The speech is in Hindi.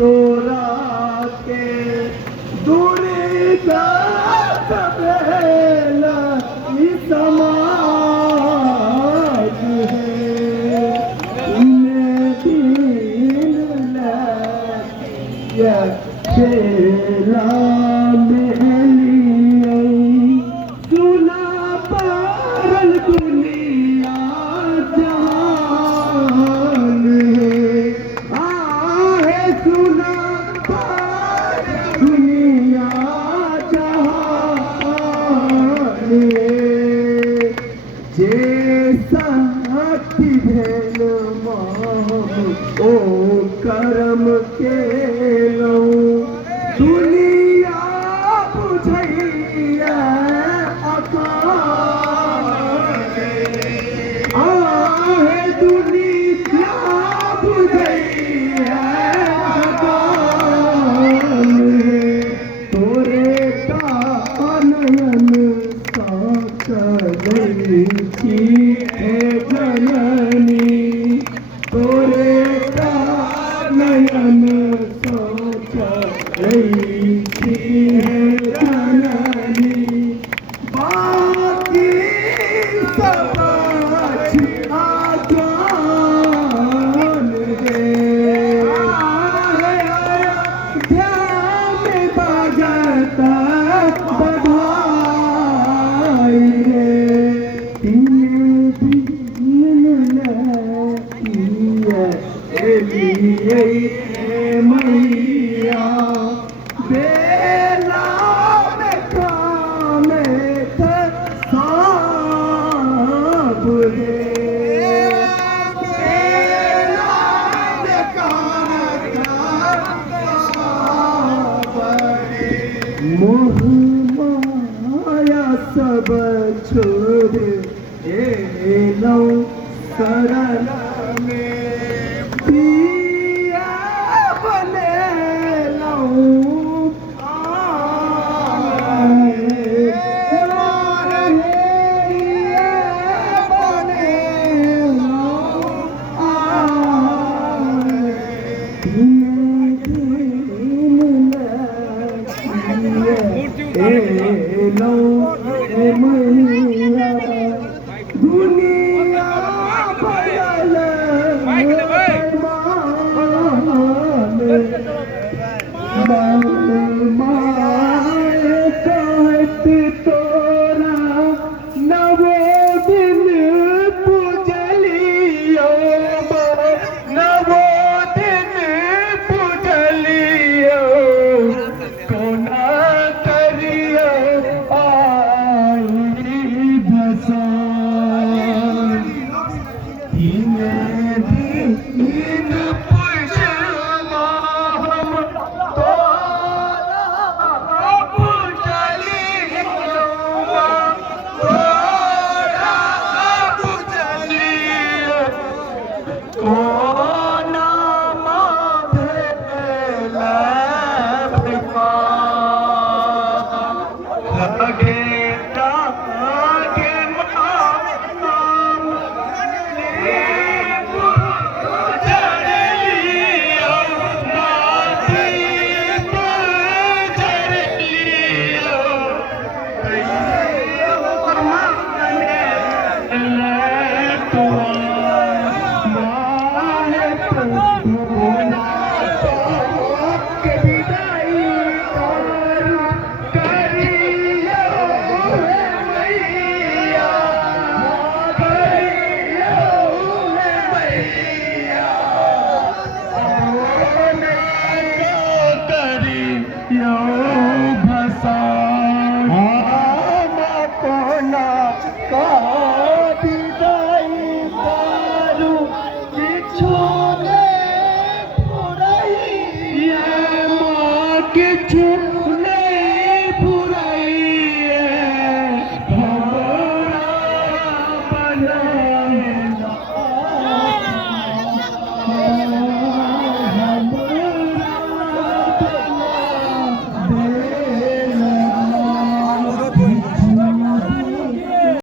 तोरा के दूरी का सबेला समाज है इन्हें दिन खेला ओ करम के लो दुनिया बुझैया आहे दुनिया बुझैया तोरे कानन साच गई है जननी तोरे नयन सोच रही है जननी बाकी सब आजान है ध्यान बजता बधाई रे मैया बेला में काम सब बेला में काम मोह माया सब छोड़ लो शरण में दुनिया बदल कहती तोरा नवो दिन पूजलियो नवो दिन पूजलियो कोना करियो आई भसान दिन पुजमा हम तोरा पूजलियो तोरा पूजलियो कोना भेला लगे तो